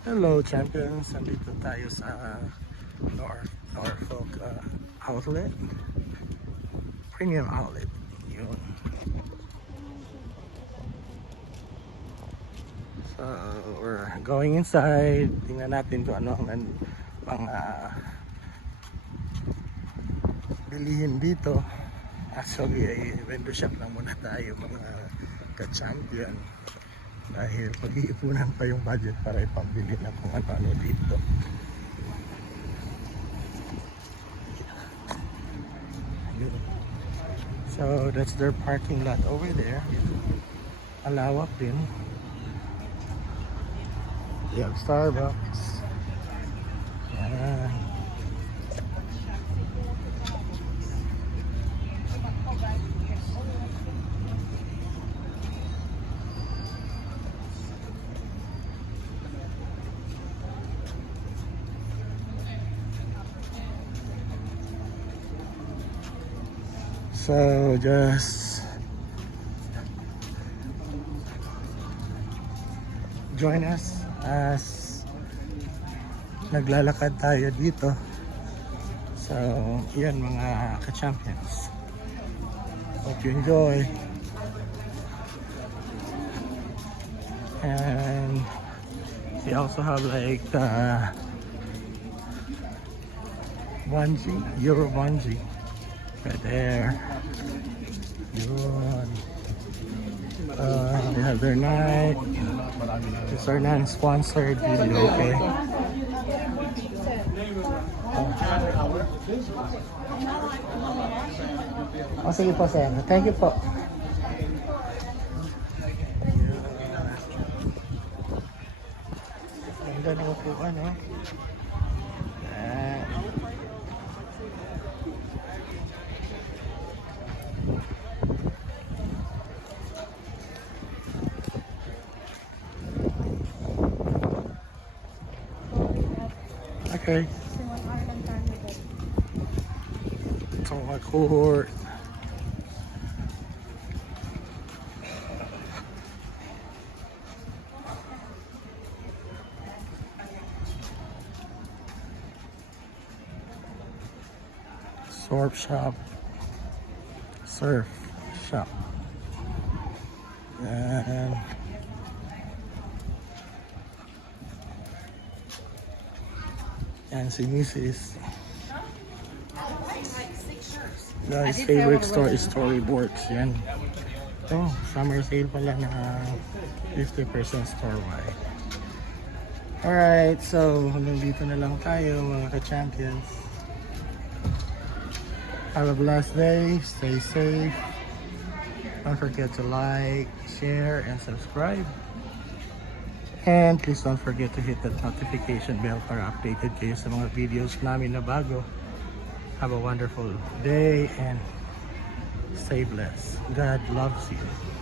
Hello champions, nandito tayo sa North Norfolk uh, Outlet. Premium Outlet. Yun. So we're going inside. Tingnan natin kung ano ang mga bilihin dito. Actually ay window shop lang muna tayo mga ka-champion dahil pag-iipunan pa yung budget para ipambili ng kung ano-ano dito. So that's their parking lot over there. Alawak din. You have Starbucks. Yan. So just join us as naglalakad tayo dito. So, yan mga ka-champions. Hope you enjoy. And we also have like uh, bungee, Euro bungee. Right there. Yun. Uh, their night. These are non-sponsored video, okay? Oh. oh, sige po, sir. Thank you po. Ganda ng upuan, oh. Okay. Ito mga cohort. Surf shop. Surf shop. And Yan si Mrs. Guys, favorite store is Storyboards. Yan. Ito, summer sale pala na 50% store-wide. Alright, so hanggang dito na lang tayo mga ka-champions. Have a blessed day. Stay safe. Don't forget to like, share, and subscribe. And please don't forget to hit that notification bell para updated kayo sa mga videos namin na bago. Have a wonderful day and stay blessed. God loves you.